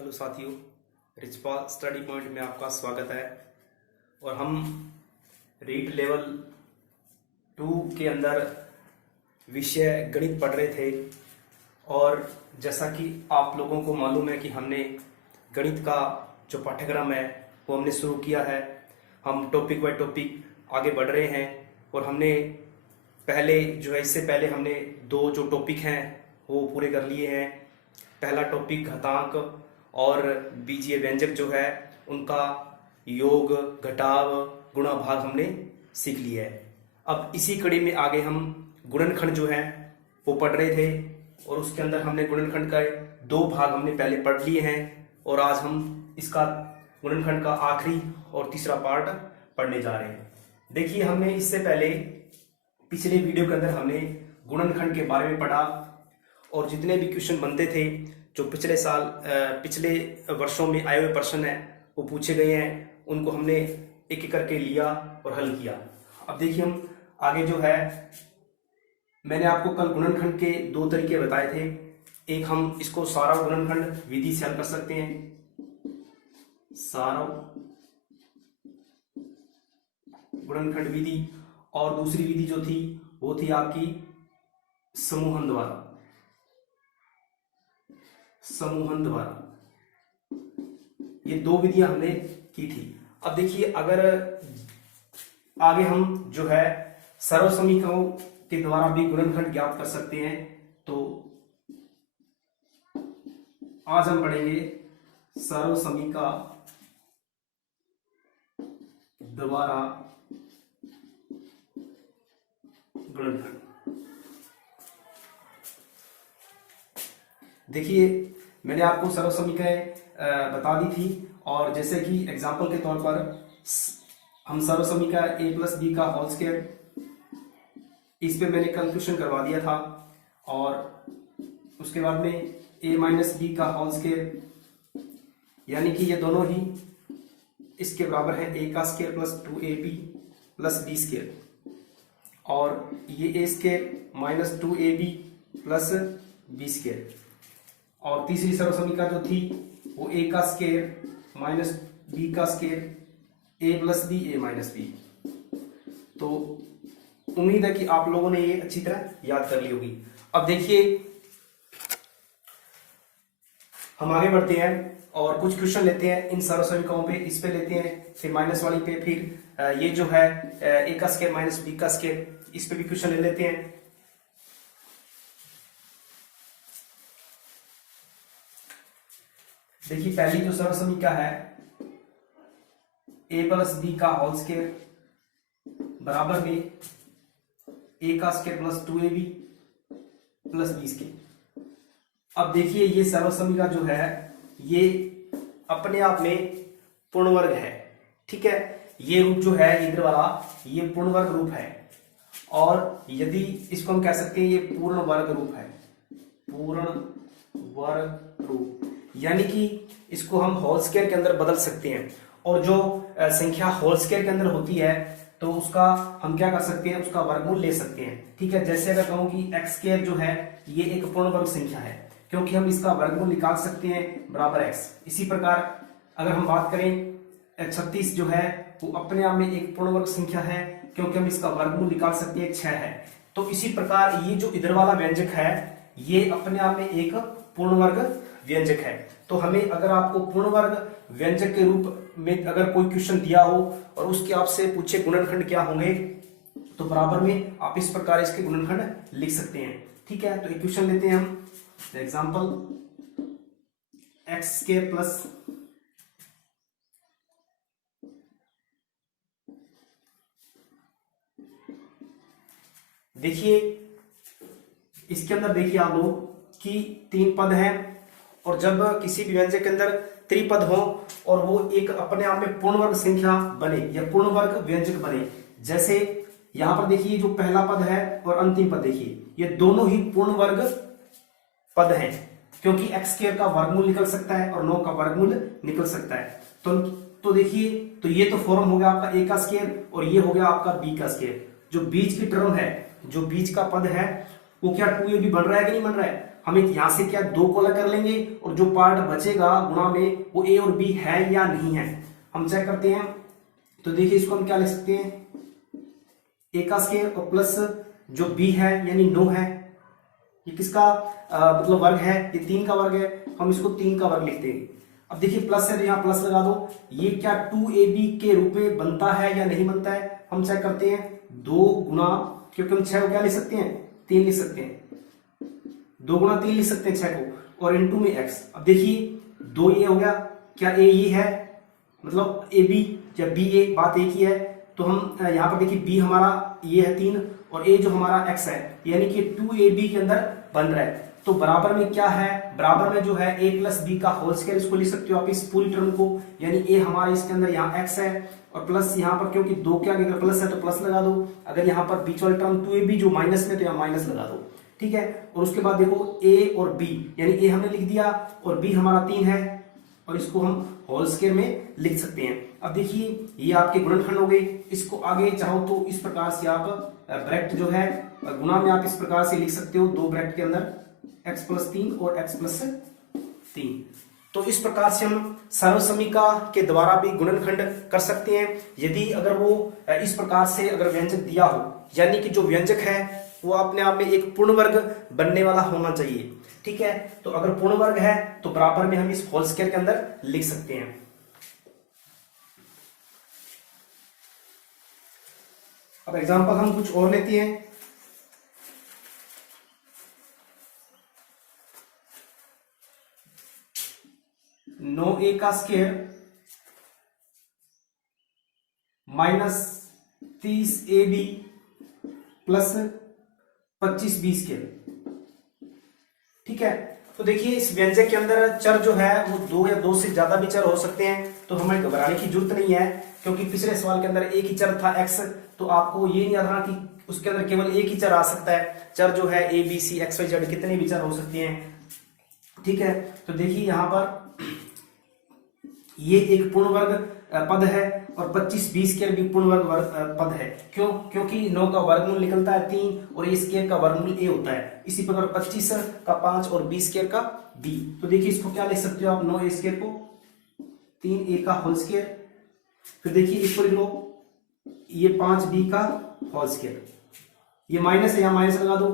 Hello साथियों, Richpal study point में आपका स्वागत है। और हम रीट लेवल 2 के अंदर विषय गणित पढ़ रहे थे। और जैसा कि आप लोगों को मालूम है कि हमने गणित का जो पाठ्यक्रम है वो हमने शुरू किया है। हम टॉपिक बाय टॉपिक आगे बढ़ रहे हैं और हमने पहले जो है इससे पहले हमने 2 जो टॉपिक हैं वो पूरे कर लिए हैं। पहला टॉपिक घातांक और बीजीय व्यंजक जो है उनका योग, घटाव, गुणा, भाग हमने सीख लिया है। अब इसी कड़ी में आगे हम गुणनखंड जो है वो पढ़ रहे थे और उसके अंदर हमने गुणनखंड का 2 भाग हमने पहले पढ़ लिए हैं और आज हम इसका गुणनखंड का आखिरी और तीसरा पार्ट पढ़ने जा रहे हैं। देखिए, हमने इससे पहले पिछले वीडियो के अंदर हमने गुणनखंड के बारे में पढ़ा और जितने भी क्वेश्चन बनते थे जो पिछले वर्षों में आए हुए प्रश्न हैं वो पूछे गए हैं, उनको हमने एक एक करके लिया और हल किया। अब देखिए, हम आगे जो है मैंने आपको कल गुणनखंड के 2 तरीके बताए थे। एक, हम इसको सारव गुणनखंड विधि से हल कर सकते हैं, सारव गुणनखंड विधि, और दूसरी विधि जो थी वो थी आपकी समूहन द्वारा। ये 2 विधियां हमने की थी। अब देखिए, अगर आगे हम जो है सरल समीकरणों के द्वारा भी गुणनखंड ज्ञात कर सकते हैं, तो आज हम पढ़ेंगे सरल समीकरण द्वारा गुणनखंड। देखिए, मैंने आपको सरल समीकरण बता दी थी और जैसे कि एग्जांपल के तौर पर हम सरल समीकरण a + b का होल स्क्वायर, इस पे मैंने कंक्लूजन करवा दिया था। और उसके बाद में a - b का होल स्क्वायर, यानी कि ये दोनों ही इसके बराबर है a का स्क्वायर + 2ab + b स्क्वायर, और ये a square - 2ab + b square. और तीसरी सरल समीकरण जो थी वो a का स्क्वायर - b का square, a + b a - b। तो उम्मीद है कि आप लोगों ने ये अच्छी तरह याद कर ली होगी। अब देखिए, हम आगे बढ़ते हैं और कुछ क्वेश्चन लेते हैं इन सरल समीकरणों पे। इस पे लेते हैं, फिर माइनस वाली पे, फिर ये जो है a का स्क्वायर - b का स्क्वायर, इस पे भी क्वेश्चन ले लेते हैं। देखिए, पहली जो सरल समीकरण है a + b का होल स्क्वायर बराबर में a का स्क्वायर + 2ab + b स्क्वायर। अब देखिए, ये सरल समीकरण जो है ये अपने आप में पूर्ण वर्ग है। ठीक है, ये रूप जो है इधर वाला ये पूर्ण वर्ग रूप है, और यदि इसको हम कह सकते हैं ये पूर्ण वर्ग रूप है, पूर्ण वर्ग रूप, यानी कि इसको हम होल स्क्वायर के अंदर बदल सकते हैं। और जो संख्या होल स्क्वायर के अंदर होती है तो उसका हम क्या कर सकते हैं, उसका वर्गमूल ले सकते हैं। ठीक है, जैसे अगर कहूं कि x² जो है ये एक पूर्ण वर्ग संख्या है, क्योंकि हम इसका वर्गमूल निकाल सकते हैं बराबर x। इसी प्रकार अगर हम बात करें 36 जो है वो अपने आप में एक पूर्ण वर्ग संख्या है, क्योंकि हम इसका वर्गमूल निकाल सकते हैं 6 है। तो इसी प्रकार ये जो इधर वाला व्यंजक है ये अपने आप में एक पूर्ण वर्ग व्यंजक है। तो हमें अगर आपको पूर्ण वर्ग व्यंजक के रूप में अगर कोई क्वेश्चन दिया हो और उसके आपसे पूछे गुणनखंड क्या होंगे, तो बराबर में आप इस प्रकार इसके गुणनखंड लिख सकते हैं। ठीक है, तो एक क्वेश्चन लेते हैं हम, एग्जांपल x² प्लस देखिए, इसके अंदर देखिए आप लोग कि 3 पद हैं, और जब किसी भी व्यंजक के अंदर त्रिपद हो और वो एक अपने आप में पूर्ण वर्ग संख्या बने या पूर्ण वर्ग व्यंजक बने, जैसे यहां पर देखिए जो पहला पद है और अंतिम पद देखिए, ये दोनों ही पूर्ण वर्ग पद हैं, क्योंकि x² का वर्गमूल निकल सकता है और 9 का वर्गमूल निकल सकता है। तो देखिए, तो ये तो फॉर्म हो गया आपका a का स्क्वायर और ये हो गया आपका b का स्क्वायर। जो बीच की टर्म है, जो बीच का पद है वो क्या 2ab बन रहा है कि नहीं बन रहा है? हम एक यहां से क्या 2 को अलग कर लेंगे और जो पार्ट बचेगा गुणा में वो a और b है या नहीं है हम चेक करते हैं। तो देखिए इसको हम क्या लिख सकते हैं, a का स्क्वायर और प्लस जो b है यानी 9 है, ये किसका मतलब वर्ग है, ये 3 का वर्ग है, हम इसको 3 का वर्ग लिखते हैं। अब देखिए प्लस है तो यहाँ प्लस लगा दो, ये क्या 2ab के रूप में बनता है या नहीं बनता है हम चेक करते हैं। 2 गुना, क्योंकि हम 6 को क्या लिख सकते हैं 3 लिख सकते हैं, 2 गुना 3 लिख सकते हैं 6 को, और इनटू में x। अब देखिए 2 ये हो गया, क्या a ये है मतलब ab या b a बात एक ही है, तो हम यहाँ पर देखिए b हमारा ये है 3 और a जो हमारा x है यानी कि 2ab के अंदर बन रहा है। तो बराबर में क्या है, बराबर में जो है a प्लस बी का होल स्क्वायर, इसको लिख सकते हो आप इस पूरी टर्म को, यानी a हमारा इसके अंदर यहाँ x है और प्लस यहाँ पर क्योंकि 2 के आगे अगर प्लस है तो प्लस लगा दो, अगर यहाँ पर बीच वाली टर्म 2ab जो माइनस में तो यहाँ माइनस लगा दो, ठीक है। और उसके बाद देखो a और b, यानी a हमने लिख दिया और b हमारा 3 है और इसको हम होल स्क्वायर में लिख सकते हैं। अब देखिए ये आपके गुणनखंड हो गए, इसको आगे चाहो तो इस प्रकार से आप ब्रैकेट जो है गुणा में आप इस प्रकार से लिख सकते हो, 2 ब्रैकेट के अंदर x प्लस 3 और x प्लस 3। तो इस प्रकार से हम सर्वसमीका के द्वारा भी गुणनखंड कर सकते हैं। यदि अगर वो इस प्रकार से अगर व्यंजक दिया हो, यानी कि जो व्यंजक है वो अपने आप में एक पूर्ण वर्ग बनने वाला होना चाहिए, ठीक है। तो अगर पूर्ण वर्ग है तो बराबर में हम इस होल स्क्वायर के अंदर लिख सकते हैं। अब एग्जांपल हम कुछ और लेते हैं। नो ए का square minus 30ab plus 25b square, ठीक है। तो देखिए इस व्यंजक के अंदर चर जो है वो 2 या 2 से ज्यादा भी चर हो सकते हैं, तो हमें घबराने की जरूरत नहीं है, क्योंकि पिछले सवाल के अंदर एक ही चर था x, तो आपको ये नहीं याद रखना कि उसके अंदर केवल एक ही चर आ सकता है। चर जो है a b c x y z कितने भी चर हो सकते हैं, ठीक है। तो देखिए यहाँ पर ये एक पूर्ण वर्ग पद है और 25b स्क्वायर भी पूर्ण वर्ग पद है। क्यों? क्योंकि 9 का वर्गमूल निकलता है 3 और a स्क्वायर का वर्गमूल a होता है। इसी प्रकार 25 का 5 और b स्क्वायर का b। तो देखिए इसको क्या लिख सकते हो आप, 9a स्क्वायर को 3a का होल स्क्वायर, फिर देखिए इसको लिख लो ये 5b का होल स्क्वायर, ये माइनस है यहाँ माइनस लगा दो,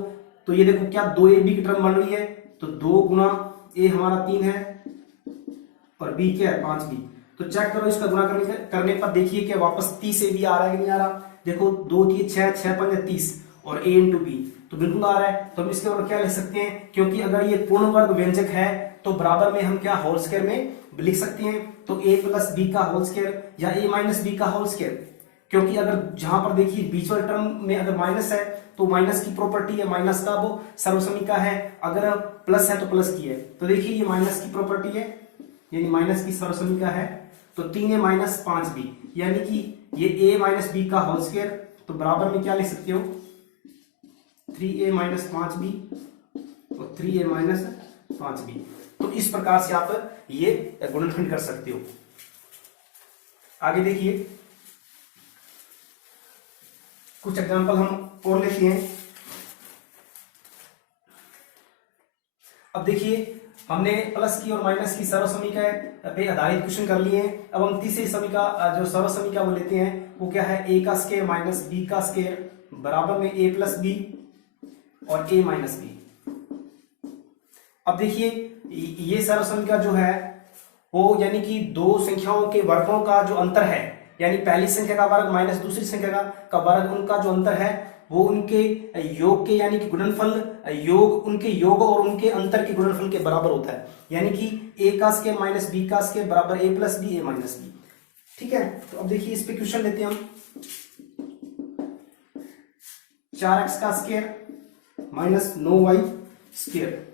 तो ये देखो क्या 2ab की टर्म बन रही है, तो 2 गुना a हमारा 3 है और b क्या है 5b। तो चेक करो इसका गुणा करने पर देखिए क्या वापस 30ab आ रहा है कि नहीं आ रहा। देखो 2 3 6 6 5 30 और a इंटू बी तो बिल्कुल आ रहा है। तो हम इसके ऊपर क्या लिख सकते हैं, क्योंकि अगर ये पूर्ण वर्ग व्यंजक है तो बराबर में हम क्या होल स्क्वायर में लिख सकते हैं, तो a प्लस बी का होल स्क्वायर या a माइनस बी का होल स्क्वायर, क्योंकि अगर जहां पर देखिए बीच वाले टर्म में अगर माइनस है तो माइनस की प्रॉपर्टी है, माइनस का वो सर्वसमीका है, अगर प्लस है तो प्लस की है। तो देखिए ये माइनस की प्रॉपर्टी है यानी माइनस की सर्वसमीका है, तो 3a माइनस 5b यानी कि ये a माइनस बी का होल स्क्वायर, तो बराबर में क्या लिख सकते हो 3a माइनस 5b और 3a माइनस 5b। तो इस प्रकार से आप ये गुणनखंड कर सकते हो। आगे देखिए कुछ एग्जांपल हम और लेते हैं। अब देखिए हमने प्लस की और माइनस की सर्वसमीका पे आधारित क्वेश्चन कर लिए हैं। अब हम तीसरी समीका जो सर्वसमीका वो लेते हैं, वो क्या है a का स्क्वायर माइनस b का स्क्वायर बराबर में a प्लस बी और a माइनस बी। अब देखिए ये सर्वसमीका जो है वो यानी कि दो संख्याओं के वर्गों का जो अंतर है, यानी पहली संख्या का वर्ग माइनस दूसरी संख्या का वर्ग, उनका जो अंतर है वो उनके योग के यानी कि गुणनफल योग, उनके योग और उनके अंतर के गुणनफल के बराबर होता है, यानी कि a का स्क्वायर माइनस b का स्क्वायर बराबर a plus b a minus b, ठीक है। तो अब देखिए इस पे क्वेश्चन लेते हैं हम। 4x का स्क्वायर माइनस 9y स्क्वायर।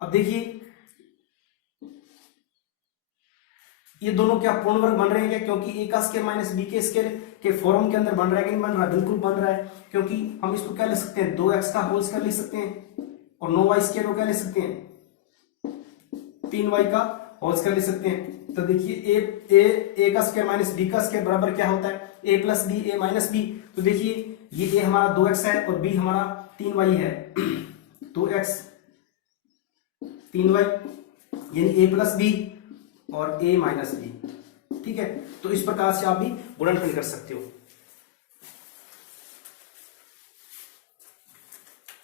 अब देखिए ये दोनों क्या पूर्ण वर्ग बन रहे हैं क्या, क्योंकि a का स्क्वायर माइनस b के स्क्वायर के फॉर्म के अंदर बन रहा है कि नहीं बन रहा है, बिल्कुल बन रहा है, क्योंकि हम इसको क्या लिख सकते हैं 2x का होल स्क्वायर लिख सकते हैं और 9y स्क्वायर को क्या लिख सकते हैं 3y का होल स्क्वायर लिख सकते हैं। तो देखिए a का स्क्वायर माइनस b का स्क्वायर बराबर क्या होता है a plus b a minus b. तो देखिए ये a हमारा 2x है और b हमारा 3y है 2x 3y यानी a प्लस बी और a माइनस बी। ठीक है, तो इस प्रकार से आप भी गुणनखंड कर सकते हो।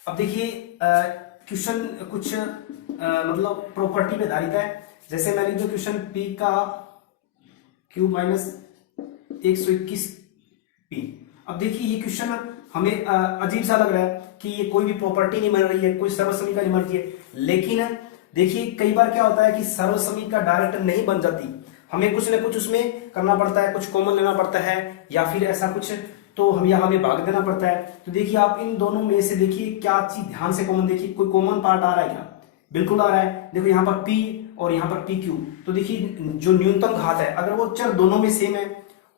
अब देखिए क्वेश्चन कुछ मतलब प्रॉपर्टी पे आधारित है। जैसे मैं लिख दूं क्वेश्चन p का क्यूब माइनस 121 p। अब देखिए ये क्वेश्चन हमें अजीब सा लग रहा है कि ये कोई भी प्रॉपर्टी नहीं बन रही है, कोई सर्वसमीका नहीं बन रही है, लेकिन देखिए कई बार क्या होता है कि सर्वसमीका डायरेक्ट नहीं बन जाती, हमें कुछ ना कुछ उसमें करना पड़ता है, कुछ कॉमन लेना पड़ता है या फिर ऐसा कुछ, तो हम यहाँ हमें भाग देना पड़ता है। तो देखिए आप इन दोनों में से देखिए क्या चीज ध्यान से कॉमन देखिए, कोई कॉमन पार्ट आ रहा है क्या? बिल्कुल आ रहा है। देखो यहाँ पर p और यहाँ पर p क्यू, तो देखिए जो न्यूनतम घात है अगर वो चर दोनों में सेम है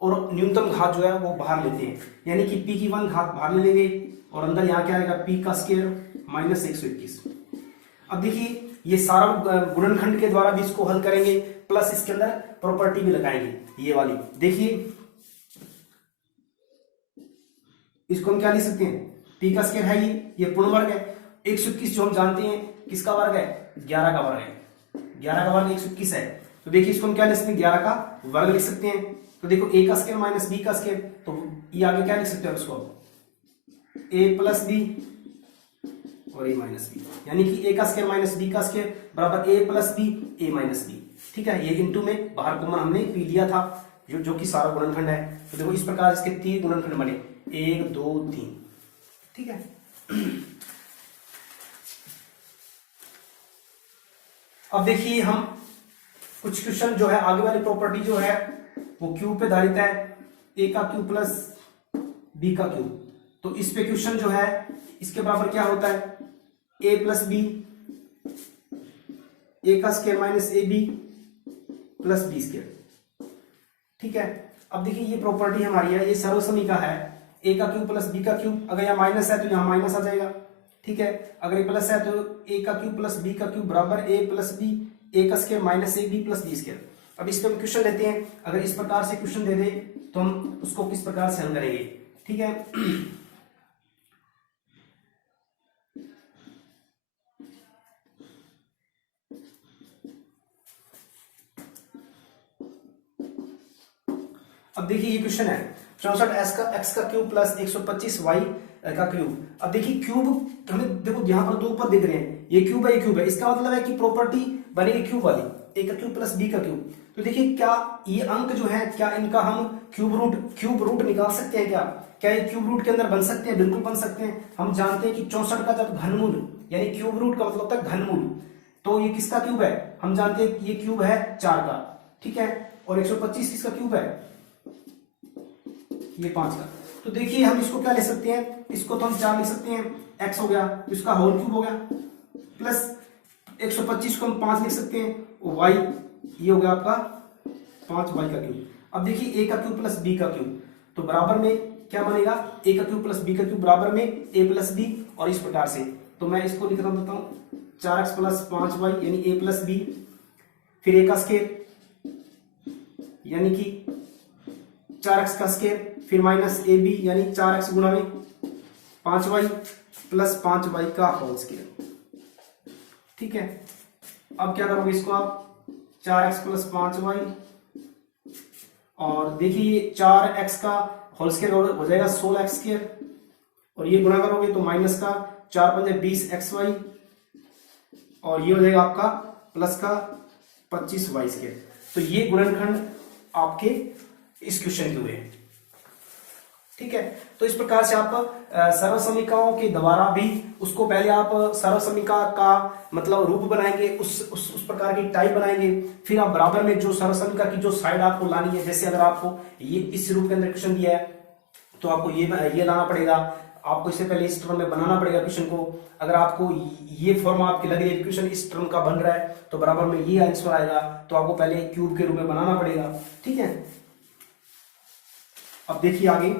और न्यूनतम घात जो है वो बाहर लेते हैं, यानी कि p की 1 घात बाहर ले लेंगे और अंदर यहाँ क्या आएगा p का स्क्वायर माइनस 121। अब देखिए ये सारा गुणनखंड के द्वारा भी इसको हल करेंगे, प्लस इसके अंदर प्रॉपर्टी भी लगाएंगे ये वाली। देखिए इसको हम क्या लिख सकते हैं, p का स्क्वायर है ये पूर्ण वर्ग है। 121 जो हम जानते हैं किसका वर्ग है, 11 का वर्ग है, 11 का वर्ग 121 है। तो देखिए इसको हम क्या लिख सकते हैं, 11 का वर्ग लिख सकते हैं। तो देखो a का स्क्वायर माइनस b का स्क्वायर, तो ये आगे क्या लिख सकते हैं उसको, a प्लस बी और a माइनस बी, यानी कि a का स्क्वायर माइनस b का स्क्वायर बराबर a plus b a minus b. ठीक है, ये इनटू में बाहर कॉमन हमने p लिया था जो कि सारा गुणनखंड है। तो देखो इस प्रकार इसके 3 गुणनखंड बने, 1 2 3। ठीक है, अब देखिए हम कुछ क्वेश्चन जो है आगे वाली प्रॉपर्टी जो है वो क्यूब पे आधारित है, a का क्यूब प्लस b का क्यूब। तो इस पे क्वेश्चन जो है इसके बराबर क्या होता है, a प्लस बी, a का square minus a b plus b square. ठीक है, अब देखिए ये प्रॉपर्टी हमारी है, ये सर्वसमीका है, a का क्यूब प्लस b का क्यूब, अगर यहाँ माइनस है तो यहाँ माइनस आ जाएगा। ठीक है, अगर ये प्लस है तो a का क्यूब प्लस b का क्यूब बराबर a प्लस बी, a का square minus a b plus b square. अब इस पे हम क्वेश्चन लेते हैं, अगर इस प्रकार से क्वेश्चन दे दे तो हम उसको किस प्रकार से हल करेंगे। ठीक है, अब देखिए ये क्वेश्चन है 64 एक्स का क्यूब प्लस 125 वाई का क्यूब। अब देखिए क्यूब हमें देखो यहाँ पर दो पद दिख रहे हैं, ये क्यूब है ये क्यूब है, इसका मतलब है कि प्रॉपर्टी बनेगी क्यूब वाली, a का क्यूब प्लस b का क्यूब। तो देखिए क्या ये अंक जो है क्या इनका हम क्यूब रूट निकाल सकते हैं क्या ये क्यूब रूट के अंदर बन सकते हैं? बिल्कुल बन सकते हैं। हम जानते हैं कि 64 का जब घनमूल यानी क्यूब रूट का मतलब होता है घनमूल, तो ये किसका क्यूब है, हम जानते हैं कि ये क्यूब है 4 का। ठीक है, और 125 किसका क्यूब है, ये 5 का। तो देखिए हम इसको क्या ले सकते हैं, इसको तो हम 4 लिख सकते हैं, x हो गया तो इसका होल क्यूब हो गया, प्लस 125 को हम 5 लिख सकते हैं, y ये हो गया आपका 5y का क्यूब। अब देखिए a का क्यूब प्लस b का क्यूब, तो बराबर में क्या बनेगा, a का क्यूब प्लस b का क्यूब बराबर में a प्लस b, और इस प्रकार से। तो मैं इसको लिख देता हूँ 4x प्लस 5y यानी a प्लस b, फिर a का स्क्वायर यानी कि 4x का स्क्वायर, फिर माइनस ए बी यानी 4x गुणा में 5y प्लस 5y का होल स्क्वायर। ठीक है, अब क्या करोगे इसको आप 4x प्लस 5y, और देखिए 4x का होल स्क्वायर हो जाएगा 16x स्क्वायर, और ये गुणा करोगे तो माइनस का 4 पंजे 20xy, और ये हो जाएगा आपका प्लस का 25y स्क्वायर। तो ये गुणनखंड आपके इस क्वेश्चन के हुए। ठीक है, तो इस प्रकार से आप सर्वसमीकाओं के द्वारा भी उसको पहले आप सर्वसमीका का मतलब रूप बनाएंगे, उस प्रकार की टाइप बनाएंगे, फिर आप बराबर में जो सर्वसमीका की जो साइड आपको लानी है, जैसे अगर आपको ये इस रूप के अंदर क्वेश्चन दिया है तो आपको ये लाना पड़ेगा, आपको इससे पहले इस टर्म में बनाना पड़ेगा क्वेश्चन को। अगर आपको ये फॉर्म आपकी लग रही है क्वेश्चन इस टर्म का बन रहा है तो बराबर में ये आंसर आएगा, तो आपको पहले क्यूब के रूप में बनाना पड़ेगा। ठीक है, अब देखिए आगे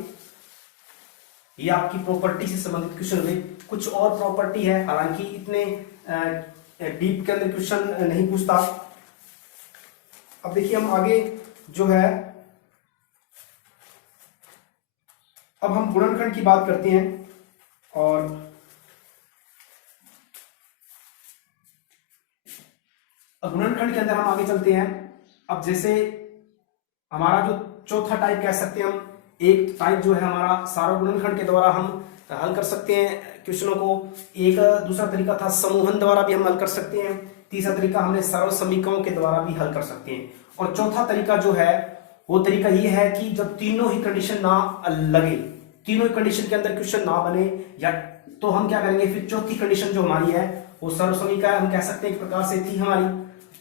ये आपकी प्रॉपर्टी से संबंधित क्वेश्चन हुए, कुछ और प्रॉपर्टी है, हालांकि इतने डीप के अंदर क्वेश्चन नहीं पूछता। अब देखिए हम आगे जो है अब हम गुणनखंड की बात करते हैं, और अब गुणनखंड के अंदर हम आगे चलते हैं। अब जैसे हमारा जो चौथा टाइप कह सकते हैं हम, एक टाइप जो है हमारा सारो गुणनखंड के द्वारा हम हल कर सकते हैं क्वेश्चनों को। एक दूसरा तरीका था समूहन द्वारा भी हम हल कर सकते हैं। तीसरा तरीका हमने सरल समीकरणों के द्वारा भी हल कर सकते हैं। और चौथा तरीका जो है वो तरीका ये है कि जब तीनों ही कंडीशन ना लगे, तीनों ही कंडीशन के अंदर क्वेश्चन ना बने, या तो हम क्या करेंगे, फिर चौथी कंडीशन जो हमारी है वो सरल समीकरण हम कह सकते हैं एक प्रकार से थी हमारी।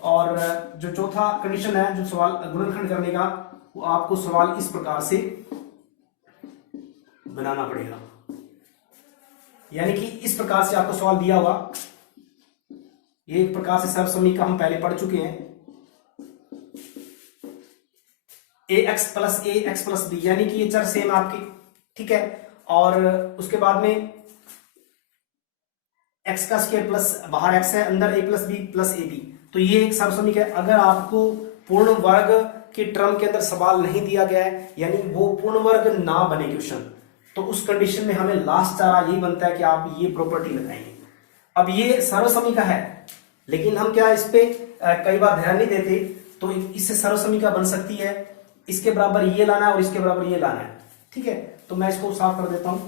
और जो चौथा कंडीशन है जो सवाल गुणनखंड करने का, वो आपको सवाल इस प्रकार से बनाना पड़ेगा, यानी कि इस प्रकार से आपको सवाल दिया होगा। ये एक प्रकार से सरल समीकरण हम पहले पढ़ चुके हैं, ax प्लस बी, यानी कि ये चर सेम आपके, ठीक है। और उसके बाद में x का स्क्वायर प्लस बाहर x है, अंदर a plus b plus a b, तो ये एक सरल समीकरण। अगर आपको पूर्ण वर्ग के टर्म के अंदर सवाल नहीं दिया गया है, यानी वो पूर्ण वर्ग ना बने क्वेश्चन, तो उस कंडीशन में हमें लास्ट चारा यही बनता है कि आप ये प्रॉपर्टी लगाएंगे। अब ये सरल समीकरण है, लेकिन हम क्या इस पे कई बार ध्यान नहीं देते, तो इससे सरल समीकरण बन सकती है, इसके बराबर ये लाना है और इसके बराबर ये लाना है, ठीक है। तो मैं इसको साफ कर देता हूं।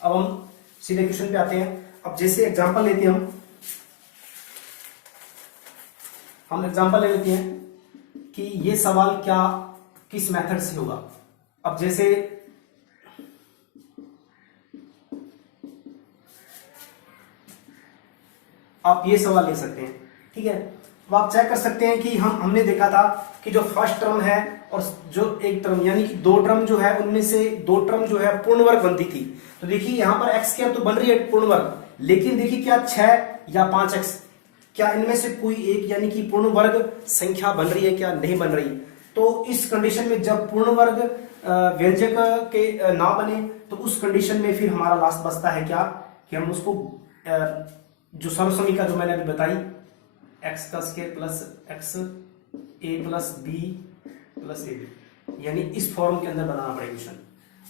अब हम सीधे क्वेश्चन पे आते हैं। अब जैसे एग्जांपल लेते हैं हम एग्जांपल ले लेते हैं कि ये सवाल क्या किस मेथड से होगा। अब जैसे आप ये सवाल ले सकते हैं, ठीक है। अब आप चेक कर सकते हैं कि हमने देखा था कि जो फर्स्ट टर्म है और जो एक टर्म, यानी कि दो टर्म जो है, उनमें से दो टर्म जो है पूर्ण वर्ग बनती थी। तो देखिए यहां पर एक्स क्या तो बन रही है पूर्ण वर्ग, लेकिन देखिए क्या 6 या 5x, क्या इनमें से कोई एक यानी कि पूर्ण वर्ग संख्या बन रही है क्या, नहीं बन रही। तो इस कंडीशन में जब पूर्ण वर्ग व्यंजक के ना बने, तो उस कंडीशन में फिर हमारा लास्ट बचता है क्या, कि हम उसको जो सरल समीकरण जो मैंने अभी बताई, x का square plus x a plus b plus a b, यानी इस फॉर्म के अंदर बनाना पड़ेगा क्वेश्चन।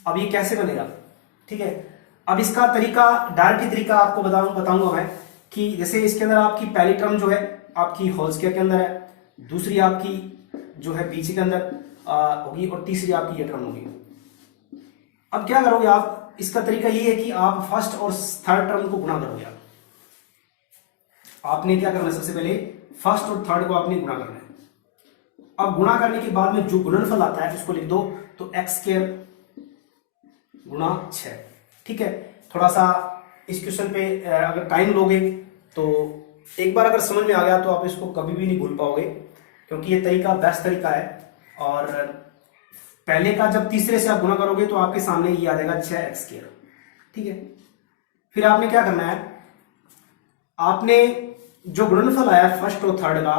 अब ये कैसे बनेगा, ठीक है। अब इसका तरीका, डायरेक्ट तरीका आपको बताऊंगा मैं, कि जैसे इसके अंदर आपकी पहली टर्म जो है आपकी होल स्क्वायर के अंदर है, दूसरी आपकी जो है पीछे के अंदर होगी, और तीसरी आपकी ये टर्म होगी। अब क्या करोगे आप, इसका तरीका ये है कि आप फर्स्ट और थर्ड टर्म को गुणा करोगे। आपने क्या करना है, सबसे पहले फर्स्ट और थर्ड को आपने गुणा करना है। अब गुणा करने के बाद में जो गुणनफल आता है उसको लिख दो, तो एक्स स्क्वायर गुणा 6, ठीक है। थोड़ा सा इस क्वेश्चन पे अगर टाइम लोगे तो एक बार अगर समझ में आ गया तो आप इसको कभी भी नहीं भूल पाओगे, क्योंकि ये तरीका बेस्ट तरीका है। और पहले का जब तीसरे से आप गुणा करोगे तो आपके सामने ये आ जाएगा 6x स्क्वायर, ठीक है। फिर आपने क्या करना है, आपने जो गुणनफल आया फर्स्ट और थर्ड का,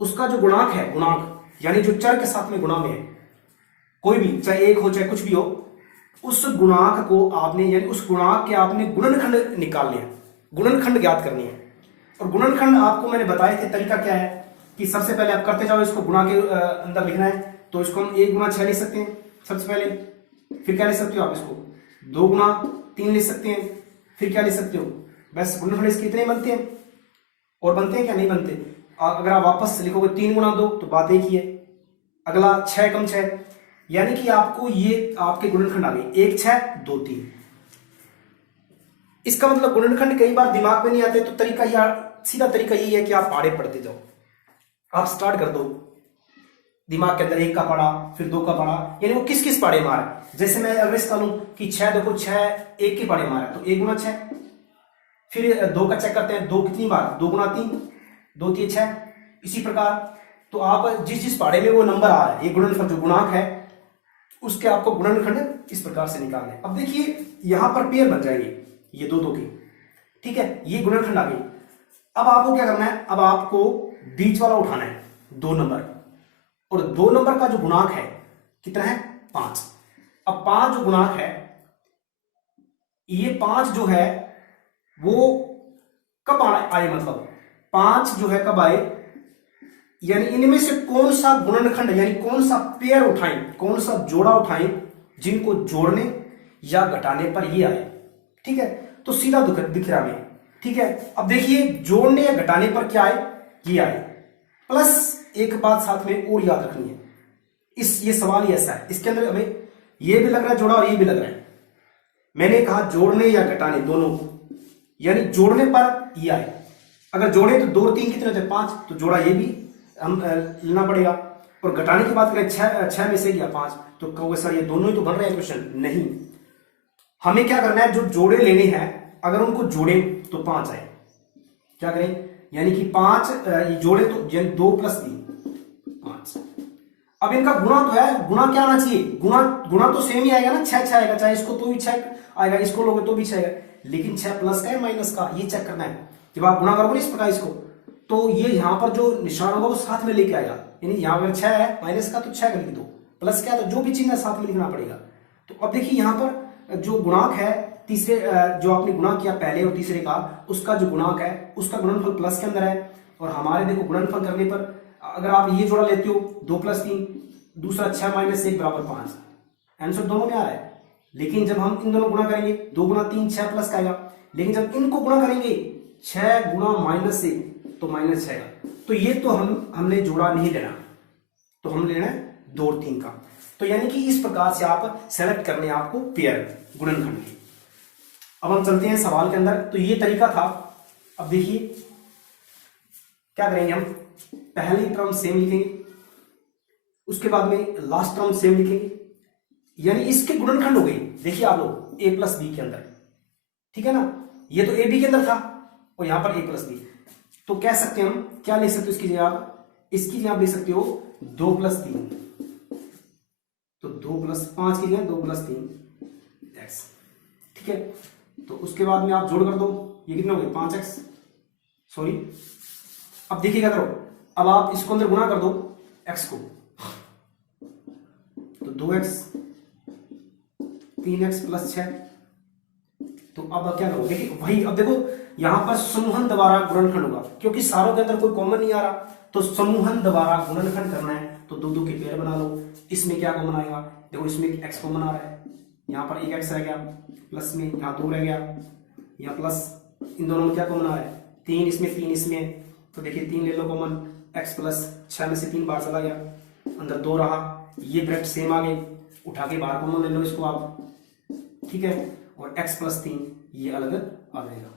उसका जो गुणांक है, गुणांक यानी जो चर के साथ में गुणा में है, कोई भी चाहे एक हो चाहे कुछ भी हो, उस गुणांक को आपने, यानी उस गुणांक के आपने गुणनखंड निकालने हैं, गुणनखंड ज्ञात करनी है। और गुणनखंड आपको मैंने बताए थे, तरीका क्या है कि सबसे पहले आप करते जाओ, इसको गुणा के अंदर लिखना है, तो इसको हम 1 गुणा 6 लिख सकते हैं सबसे पहले। फिर क्या लिख सकते हो आप, इसको 2 गुणा 3 लिख सकते हैं। फिर क्या लिख सकते हो, बस गुणनखंड इसके इतने बनते हैं, और बनते हैं क्या, नहीं बनते। अगर आप वापस लिखोगे 3 गुणा 2 तो बात एक ही है। अगला 6 कम 6, यानी कि आपको ये आपके गुणनखंड आ गए 1 6 2 3। इसका मतलब गुणनखंड कई बार दिमाग में नहीं आते, तो तरीका या सीधा तरीका यही है कि आप पाड़े पढ़ते जाओ। आप स्टार्ट कर दो दिमाग के अंदर, 1 का पढ़ा फिर 2 का पढ़ा, यानी वो किस किस पाड़े मारे। जैसे मैं अगर इसका लूं कि 6, देखो 6 1 के पाड़े मारा, तो 1 गुणा 6। फिर 2 का चेक करते हैं, 2 कितनी बार, 2 गुणा 3, 2 3 6। इसी प्रकार तो आप जिस जिस पाड़े में वो नंबर आ रहा है, ये गुणनफल जो गुणांक है, उसके आपको गुणनखंड इस प्रकार से निकालने। अब देखिए यहां पर पेयर बन जाएंगे ये 2 2 की, ठीक है, ये गुणनखंड आ गई। अब आपको क्या करना है, अब आपको बीच वाला उठाना है 2 नंबर, और 2 नंबर का जो गुणांक है कितना है, 5। अब 5 जो गुणांक है, ये 5 जो है वो कब आए, मतलब 5 जो है कब आए, यानी इनमें से कौन सा गुणनखंड, यानी कौन सा पेयर उठाएं, कौन सा जोड़ा उठाएं जिनको जोड़ने या घटाने पर ये आए, ठीक है। तो सीधा दिख रहा है, ठीक है। अब देखिए जोड़ने या घटाने पर क्या आए, ये आए, प्लस एक बात साथ में और याद रखनी है, ये सवाल ही ऐसा है, इसके अंदर हमें ये भी लग रहा है जोड़ा और ये भी लग रहा है। मैंने कहा जोड़ने या घटाने दोनों, यानी जोड़ने पर ये आए, अगर जोड़े तो 2 और 3 कितने होते हैं 5, तो जोड़ा ये भी हम लेना पड़ेगा। और घटाने की बात करें 6 में से या 5, तो कहोगे सर ये दोनों ही तो बन रहे हैं क्वेश्चन। नहीं, हमें क्या करना है, जो जोड़े लेने हैं अगर उनको जोड़े तो 5 आए, क्या करें, यानी कि 5 जोड़े तो 2 + 3 5। अब इनका गुणा तो है, गुणा क्या आना चाहिए, गुणा तो सेम ही आएगा ना, 6 आएगा, चाहे इसको तो भी 6 आएगा, इसको लोगे तो भी 6 आएगा, लेकिन 6 प्लस का है माइनस का, ये चेक करना है। जब आप गुणा करोगे इस प्रकार इसको, तो ये यहां पर जो निशान होगा वो साथ में लेके आएगा, यानी यहां पर 6 है माइनस का तो 6 का लिख दो, प्लस क्या तो जो भी चिन्ह साथ में लिखना पड़ेगा। तो अब देखिए यहां पर जो गुणांक है तीसरे, जो आपने गुणा किया पहले और तीसरे का, उसका जो गुणांक है उसका गुणनफल प्लस के अंदर है। और हमारे देखो गुणनफल करने पर अगर आप ये जोड़ा लेते हो 2 + 3, दूसरा 6 - 1 = 5, आंसर दोनों में आ रहा है। लेकिन जब हम इन दोनों गुणा करेंगे 2 × 3 6 प्लस का आएगा, लेकिन जब इनको गुणा करेंगे 6 × -1 तो -6 आएगा। तो ये तो हमने जोड़ा नहीं लेना, तो हम लेना है 2 और 3 का। तो यानी कि इस प्रकार से आप सेलेक्ट करने आपको पेयर गुणनखंड की। अब हम चलते हैं सवाल के अंदर। तो ये तरीका था। अब देखिए क्या करेंगे, हम पहली टर्म सेम लिखेंगे, उसके बाद में लास्ट टर्म सेम लिखेंगे, यानी इसके गुणनखंड हो गए। देखिए आप लोग a + b के अंदर, ठीक है ना, ये तो a b के अंदर था और यहां पर a + b, तो कह सकते हैं हम क्या ले सकते हो इसकी जगह आप, इसकी जगह आप ले सकते हो 2 + 3, तो 2 + 5 की जगह 2 + 3 x, ठीक है। तो उसके बाद में आप जोड़ कर दो, ये कितने हो गए 5x, सॉरी। अब देखिए क्या करो, अब आप इसको अंदर गुणा कर दो x को, तो 2x 3x + 6। तो अब क्या करो, देखिए वही, अब देखो यहां पर समूहन द्वारा गुणनखंड होगा, क्योंकि सारों के अंदर कोई कॉमन नहीं आ रहा, तो समूहन द्वारा गुणनखंड करना है तो 2 2 के पेयर बना लो। इसमें क्या कॉमन आएगा, देखो इसमें x कॉमन आ रहा है, यहाँ पर 1x रह गया, प्लस में यहाँ 2 रह गया, यहाँ प्लस इन दोनों में क्या कॉमन आ रहा है 3, इसमें 3 इसमें, तो देखिए 3 ले लो कॉमन, x + 6 में से 3 बाहर चला गया, अंदर 2 रहा, ये ब्रैकेट सेम आ गए, उठा के बाहर कॉमन ले लो इसको आप, ठीक है, और x + 3 ये अलग आ जाएगा।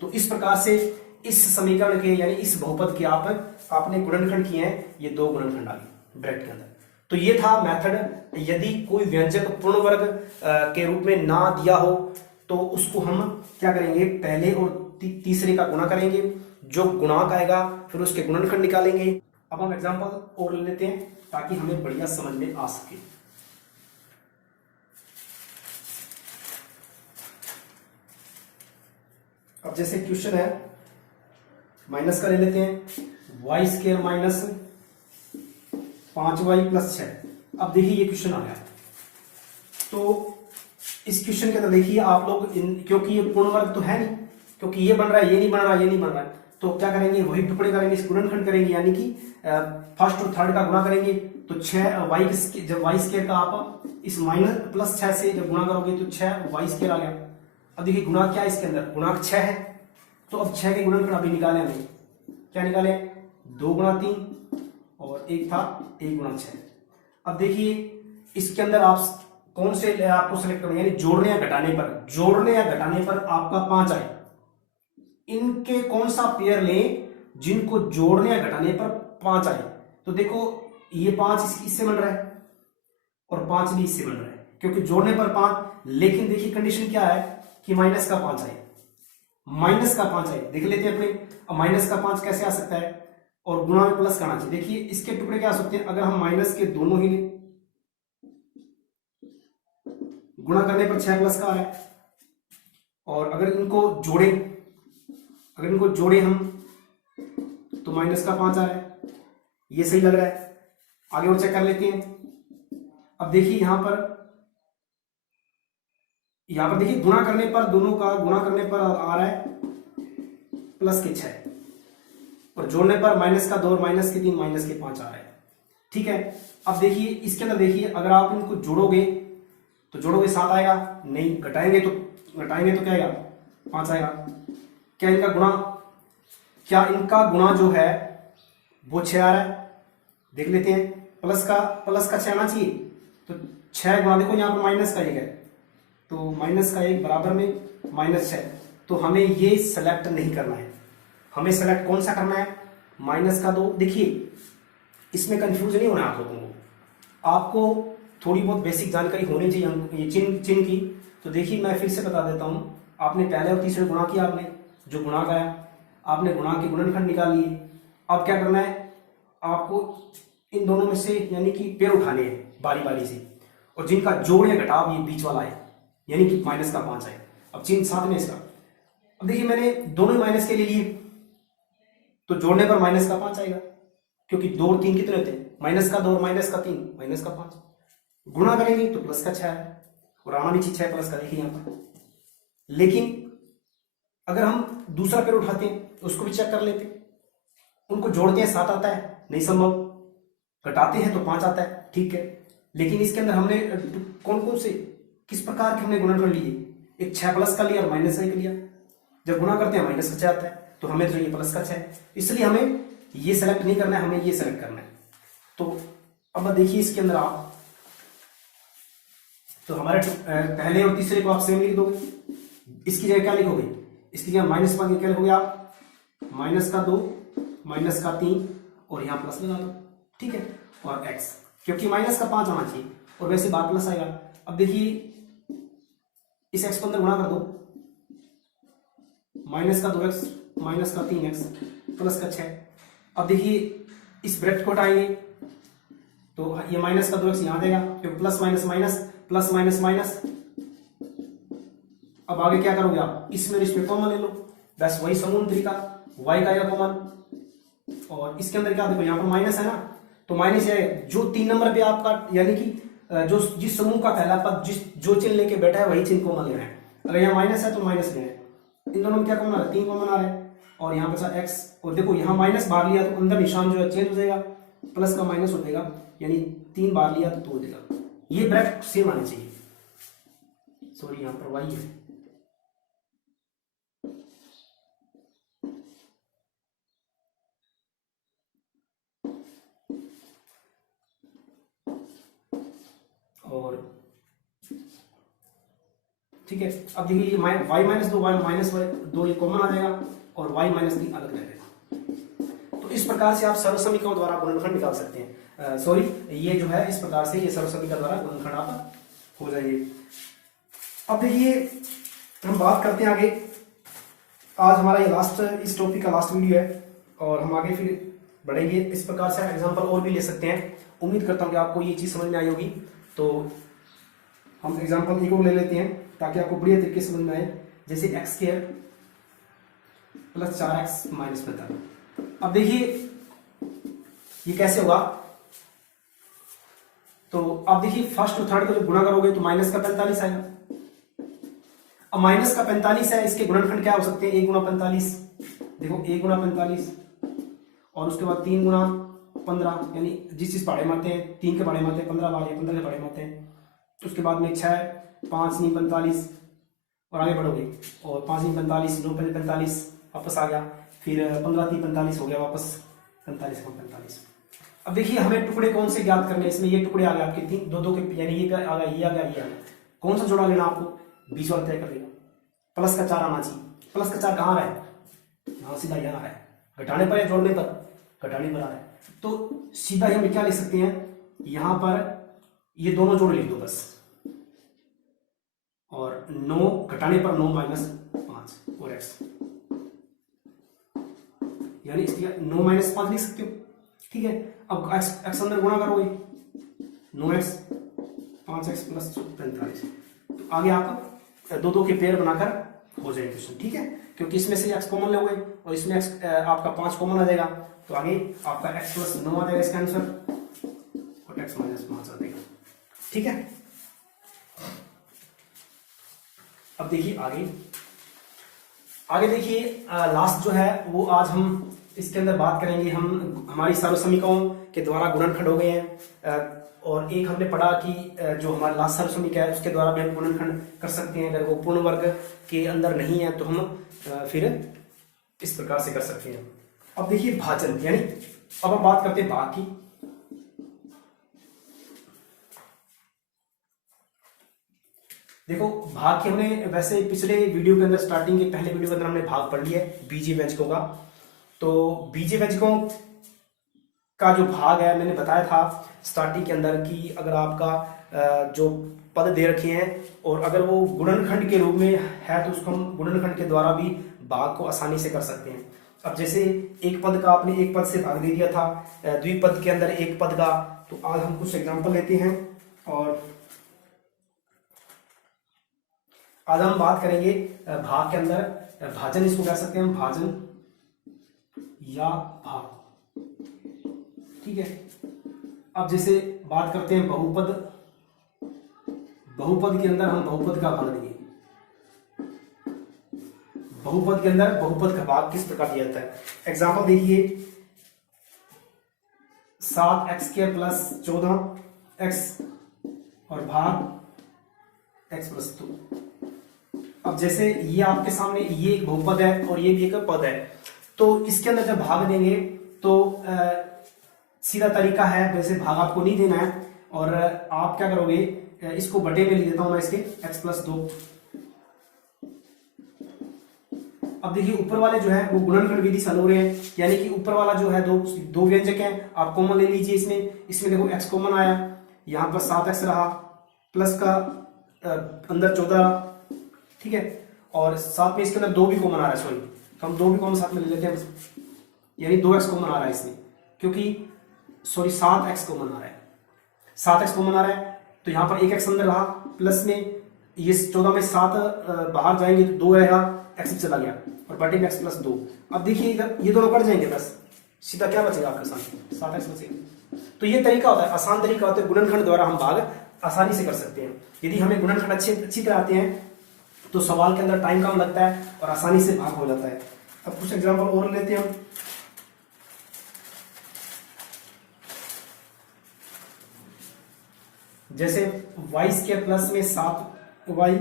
तो इस प्रकार से इस समीकरण के यानी इस बहुपद के आपने गुणनखंड किए हैं, ये 2 गुणनखंड आ गए ब्रैकेट के अंदर। तो ये था मेथड। यदि कोई व्यंजक पूर्ण वर्ग के रूप में ना दिया हो तो उसको हम क्या करेंगे, पहले और तीसरे का गुणा करेंगे, जो गुणांक आएगा फिर उसके गुणनखंड निकालेंगे। अब हम एग्जांपल और ले लेते हैं ताकि हमें बढ़िया समझ में आ सके। अब जैसे क्वेश्चन है, माइनस का ले लेते हैं, y² - 5y + 6। अब देखिए ये क्वेश्चन आ गया, तो इस क्वेश्चन के अंदर देखिए आप लोग क्योंकि ये पूर्ण वर्ग तो है नहीं, क्योंकि ये बन रहा है, ये नहीं बन रहा, ये नहीं बन रहा है, तो क्या करेंगे, वही टुकड़े करेंगे, इस गुणनखंड करेंगे, यानी कि फर्स्ट और थर्ड का गुणा करेंगे। तो 6y जब y² का आप इस -+6 से जब गुणा करोगे तो 6y² आ गया। अब देखिए गुणा क्या है इसके अंदर, गुणांक 6 है, तो अब 6 के गुणनखंड अभी निकाले हमें, क्या निकाले 2 × 3 और एक था 1 × 6। अब देखिए इसके अंदर आप कौन से आपको सेलेक्ट करना है, यानी जोड़ने या घटाने पर आपका 5 आए, इनके कौन सा पेयर लें जिनको जोड़ने या घटाने पर 5 आए। तो देखो ये 5 इससे बन रहा है और 5 भी इससे बन रहा है, क्योंकि जोड़ने पर 5, लेकिन देखिए कंडीशन क्या है कि -5 आए, -5 आए, देख लेते हैं अपने। अब -5 कैसे आ सकता है, और गुणा में प्लस करना चाहिए। देखिए इसके टुकड़े क्या आ सकते हैं, अगर हम माइनस के दोनों ही लें, गुणा करने पर 6 प्लस का आ रहा है, और अगर इनको जोड़े हम तो -5 आ रहा है, ये सही लग रहा है। आगे और चेक कर लेते हैं। अब देखिए यहां पर देखिए गुणा करने पर, दोनों का गुणा करने पर आ रहा है +6, और जोड़ने पर -2 और -3 -5 आ रहा है, ठीक है। अब देखिए इसके अंदर देखिए, अगर आप इनको जोड़ोगे तो 7 आएगा, नहीं घटाएंगे तो क्या आएगा 5 आएगा। क्या इनका गुणा जो है वो 6 आ रहा है, देख लेते हैं। प्लस का 6 आना चाहिए, तो 6 गुणा, देखो यहाँ पर माइनस का 1 है, तो माइनस का 1 बराबर में -6। तो हमें ये सेलेक्ट नहीं करना है, हमें सेलेक्ट कौन सा करना है, -2। देखिए इसमें कंफ्यूज नहीं होना आप लोगों को, आपको थोड़ी बहुत बेसिक जानकारी होनी चाहिए ये चिन्ह की। तो देखिए मैं फिर से बता देता हूं, आपने पहले और तीसरे गुणा किया, आपने जो गुणा गया, आपने गुणा के गुणनखंड निकाल लिए। अब क्या करना है, आपको इन दोनों में से यानी कि पेड़ उठाने हैं बारी बारी से, और जिनका जोड़ या घटाव ये बीच वाला है, यानी कि -5 है। अब चिन्ह साथ में इसका, अब देखिए मैंने दोनों माइनस के लिए लिए, तो जोड़ने पर -5 आएगा, क्योंकि 2 और 3 कितने होते हैं, -2 और -3 -5। गुणा करेंगे तो +6 है, और आना भी 6 प्लस का, देखिए यहाँ पर। लेकिन अगर हम दूसरा पेड़ उठाते हैं तो उसको भी चेक कर लेते हैं, उनको जोड़ते हैं 7 आता है, नहीं संभव, घटाते हैं तो 5 आता है, ठीक है। लेकिन इसके अंदर हमने कौन कौन से किस प्रकार के हमने गुणनखंड लिए, एक 6 प्लस का लिया और -1 लिया। जब गुणा करते हैं -6 आता है, तो हमें चाहिए +6, इसलिए हमें ये सेलेक्ट नहीं करना है, हमें ये सेलेक्ट करना है। तो अब देखिए इसके अंदर आप, तो हमारे पहले और तीसरे को आप सेम लिख दोगे, इसकी जगह क्या लिखोगे, इसकी जगह -5 क्या लिखोगे आप, -2 -3 और यहाँ प्लस लगा दो, ठीक है। और x, क्योंकि -5 आना चाहिए, और वैसे बात प्लस आएगा। अब देखिए इस x को अंदर गुणा कर दो, -2x -3x +6। अब देखिए इस ब्रैकेट को हटाएंगे तो ये -2x यहाँ देगा, क्योंकि plus minus minus plus minus minus. अब आगे क्या करोगे आप, इसमें इसमें कॉमन ले लो, बस वही समूह तरीका, y का आएगा कॉमन, और इसके अंदर क्या देखो यहाँ पर माइनस है ना, तो माइनस है जो 3 नंबर पे आपका, यानी कि जो जिस समूह का पहला पद जो चिन्ह लेके बैठा है वही चिन्ह कॉमन लेना है। अगर यहाँ माइनस है तो माइनस लेना है, इन दोनों में क्या कॉमन आ रहा है, 3 कॉमन आ रहा है, और यहाँ पे x, और देखो यहाँ माइनस बार लिया तो अंदर निशान जो है चेंज हो जाएगा, प्लस का माइनस हो जाएगा, यानी 3 बार लिया तो 2 हो जाएगा। ये ब्रैकेट सेम आनी चाहिए, सॉरी यहाँ पर y है, और ठीक है। अब देखिए ये y -2 -2 ये कॉमन आ जाएगा, और y -3 अलग रहेगा। तो इस प्रकार से आप सर्वसमीकरणों द्वारा गुणनखंड निकाल सकते हैं। सॉरी, ये जो है इस प्रकार से ये सर्वसमीकरण द्वारा गुणनखंड आप हो जाएंगे। अब देखिए हम बात करते हैं आगे, आज हमारा ये लास्ट, इस टॉपिक का लास्ट वीडियो है, और हम आगे फिर बढ़ेंगे। इस प्रकार से एग्जाम्पल और भी ले सकते हैं, उम्मीद करता हूँ कि आपको ये चीज़ समझ में आई होगी। तो हम एग्जाम्पल एक और ले लेते हैं ताकि आपको बढ़िया तरीके से समझ में आए, जैसे x² + 4x - 45। अब देखिए ये कैसे होगा, तो अब देखिए फर्स्ट और थर्ड को जब गुणा करोगे तो -45 आएगा। अब -45 है, इसके गुणनखंड क्या हो सकते हैं, 1 × 45, देखो 1 × 45, और उसके बाद 3 × 15, यानी जिस चीज पहाड़े में आते हैं 3 के पहाड़े में आते हैं 15 बार, 15 के पहाड़े में आते हैं। उसके बाद में 6 5 × 45, और आगे बढ़ोगे, और 5 × 45 9 × 45 वापस आ गया, फिर 15 × 3 = 45 हो गया वापस 45 × 45। अब देखिए हमें टुकड़े कौन से ज्ञात करने हैं, इसमें ये टुकड़े आ गए आपके 3 2 2 के, यानी ये आ गया, ये आ गया, ये आ गया। कौन सा जोड़ा लेना आपको, बीच वाला तय कर लेगा। प्लस का 4 आना चाहिए, प्लस का 4 कहाँ आ रहा है, यहाँ सीधा यहाँ आ रहा है, घटाने पर या जोड़ने पर, घटाने पर आ रहा है। तो सीधा हम क्या लिख सकते हैं, यहाँ पर ये दोनों जोड़ लिख दो बस, और 9 घटाने पर 9 - 5 और x, यानी इसलिए 9 - 5 लिख सकते हो, ठीक है। अब x अंदर गुणा करोगे, 9x 5x + 45, तो आगे आपका 2 2 के पेयर बनाकर हो जाएगा क्वेश्चन, ठीक है। क्योंकि इसमें से x कॉमन लोगे और इसमें x आपका 5 कॉमन आ जाएगा, तो आगे आपका x + 9 आ जाएगा इसका आंसर, और x - 5 आ जाएगा, ठीक है। अब देखिए आगे देखिए लास्ट जो है वो आज हम इसके अंदर बात करेंगे। हम हमारी सर्वसमीकरणों के द्वारा गुणनखंड हो गए हैं, और एक हमने पढ़ा कि जो हमारा लास्ट सर्वसमीकरण है उसके द्वारा भी हम गुणनखंड कर सकते हैं। अगर वो पूर्ण वर्ग के अंदर नहीं है तो हम फिर इस प्रकार से कर सकते हैं। अब देखिए भाजन, यानी अब हम बात करते हैं भाग की। देखो भाग के हमने वैसे पिछले वीडियो के अंदर, स्टार्टिंग के पहले वीडियो के अंदर हमने भाग पढ़ लिया है बीजीय व्यंजकों का। तो बीजीय व्यंजकों का जो भाग है मैंने बताया था स्टार्टिंग के अंदर कि अगर आपका जो पद दे रखे हैं और अगर वो गुणनखंड के रूप में है तो उसको हम गुणनखंड के द्वारा भी भाग को आसानी से कर सकते हैं। अब जैसे एक पद का आपने एक पद से भाग दे दिया था, द्विपद के अंदर एक पद का, तो आज हम कुछ एग्जांपल लेते हैं और आज हम बात करेंगे भाग के अंदर भाजन, इसको कह सकते हैं हम भाजन या भाग, ठीक है। अब जैसे बात करते हैं बहुपद, बहुपद के अंदर हम बहुपद का भाग देंगे। बहुपद के अंदर बहुपद का भाग किस प्रकार दिया जाता है, एग्जांपल देखिए 7x² प्लस 14x और भाग x प्लस 2। अब जैसे ये आपके सामने ये एक बहुपद है और ये भी एक पद है, तो इसके अंदर जब भाग देंगे तो सीधा तरीका है, वैसे भाग आपको नहीं देना है और आप क्या करोगे, इसको बटे में लिख देता हूं मैं इसके x प्लस 2। अब देखिए ऊपर वाले जो है वो गुणनखंड विधि से हो रहे हैं, यानी कि ऊपर वाला जो है दो व्यंजक हैं, आप कॉमन ले लीजिए। इसमें देखो x कॉमन आया, यहाँ पर 7x रहा, प्लस का अंदर 14, ठीक है, और साथ में इसके अंदर 2 भी कॉमन आ रहा है, सॉरी, तो हम 2 भी कॉमन साथ में ले लेते हैं, यानी 2x कॉमन आ रहा है इसमें, क्योंकि सॉरी 7x कॉमन आ रहा है, 7x कॉमन आ रहा है, तो यहाँ पर 1x अंदर रहा, प्लस में ये 14 में 7 बाहर जाएंगे तो 2 रहेगा, x चला गया और बटे में x प्लस 2। अब देखिए इधर ये दोनों कट जाएंगे, बस सीधा क्या बचेगा आपके सामने 7x बचेगा। तो ये तरीका होता है, आसान तरीका होता है, गुणनखंड द्वारा हम भाग आसानी से कर सकते हैं। यदि हमें गुणनखंड अच्छी तरह आते हैं तो सवाल के अंदर टाइम कम लगता है और आसानी से भाग हो जाता है। अब कुछ एग्जांपल और लेते हैं हम। जैसे y² प्लस में 7y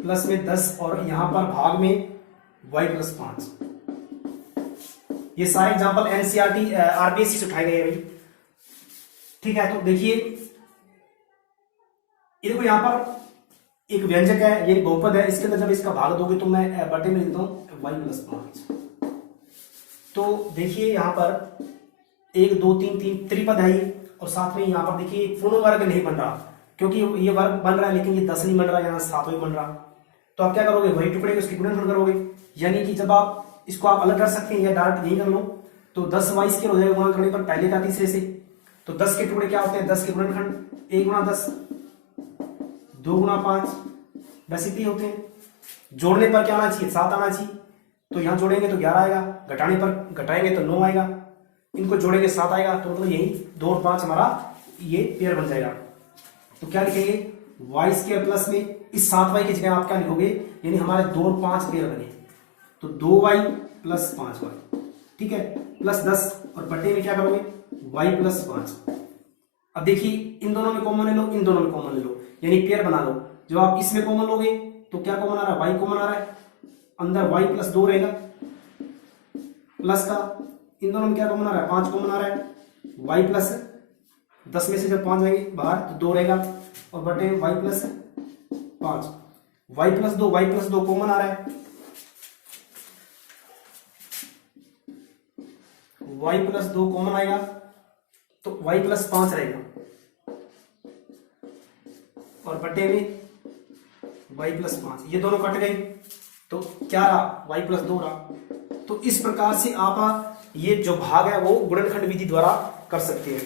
प्लस में 10 और यहां पर भाग में y प्लस 5। ये सारे एग्जांपल एनसीईआरटी आरबीएससी से उठाए गए हैं भाई, ठीक है। तो देखिए ये देखो यहां पर एक व्यंजक है, ये बहुपद है, इसके अंदर जब इसका भाग दोगे तो मैं बटे में लिखता हूं y प्लस 5। तो देखिए यहां पर 1 2 3 3 त्रिपद है ये, और साथ में यहां पर देखिए पूर्ण वर्ग नहीं बन रहा, क्योंकि ये वर्ग बन रहा है लेकिन ये 10 नहीं बन रहा, यहाँ 7 भी बन रहा। तो आप क्या करोगे, वही टुकड़े उसकी गुणनखंड करोगे, यानी कि जब आप इसको आप अलग कर सकते हैं या डायरेक्ट यही कर लो, तो 10y² हो जाएगा गुणा करने पर पहले का तीसरे से। तो 10 के टुकड़े क्या होते हैं, 10 के गुणनखंड 1 गुणा 10, 2 गुणा 5, बस इतने होते हैं। जोड़ने पर क्या आना चाहिए, 7 आना चाहिए, तो यहाँ जोड़ेंगे तो 11 आएगा, घटाने पर घटाएंगे तो 9 आएगा, इनको जोड़ेंगे 7 आएगा, तो मतलब यही 2 और 5 हमारा ये पेयर बन जाएगा। तो क्या लिखेंगे, y² प्लस में इस 7y की जगह आप क्या लिखोगे, यानी हमारे 2 और 5 पेयर बने, तो 2y प्लस 5y, ठीक है, प्लस 10 और बटे में क्या करोगे y प्लस 5। अब देखिए इन दोनों में कॉमन ले लो, इन दोनों में कॉमन ले लो, यानी पेयर बना लो। जब आप इसमें कॉमन लोगे तो क्या कॉमन आ रहा है, y कॉमन आ रहा है, अंदर y प्लस 2 रहेगा, प्लस का इन दोनों में क्या कॉमन आ रहा है, 5 कॉमन आ रहा है, y प्लस 10 में से जब 5 जाएंगे बाहर तो 2 रहेगा, और बटे y plus 5, y plus 2 common आ रहा है, y प्लस 2 कॉमन आएगा तो y प्लस 5 रहेगा, और बटे में y प्लस 5, ये दोनों कट गए तो क्या रहा, y प्लस 2 रहा। तो इस प्रकार से आप ये जो भाग है वो गुणनखंड विधि द्वारा कर सकते हैं।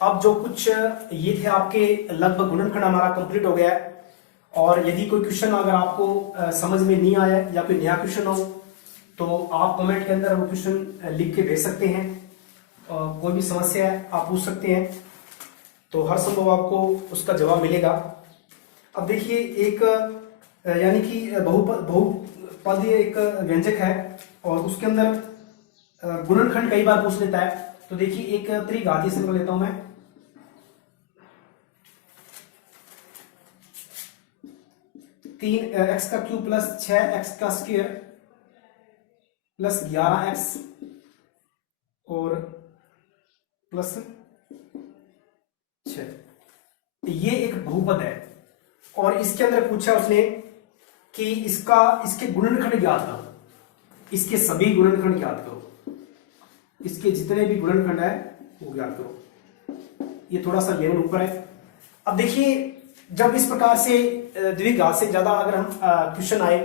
अब जो कुछ ये थे आपके लगभग गुणनखंड हमारा कंप्लीट हो गया है, और यदि कोई क्वेश्चन अगर आपको समझ में नहीं आया या कोई नया क्वेश्चन हो तो आप कमेंट के अंदर वो क्वेश्चन लिख के भेज सकते हैं, कोई भी समस्या है आप पूछ सकते हैं, तो हर संभव आपको उसका जवाब मिलेगा। अब देखिए एक यानी कि बहुपद एक व्यंजक है और उसके अंदर गुणनखंड कई बार पूछ लेता है। तो देखिए एक त्रिघातीय संख्या लेता हूं मैं, 3x का क्यूब प्लस 6x का स्क्वायर प्लस 11x और प्लस 6। ये एक बहुपद है और इसके अंदर पूछा उसने कि इसके गुणनखंड ज्ञात करो, इसके सभी गुणनखंड ज्ञात करो, इसके जितने भी गुणनखंड है वो ज्ञात करो। ये थोड़ा सा लेवल ऊपर है। अब देखिए जब इस प्रकार से द्विघात से ज्यादा अगर हम क्वेश्चन आए,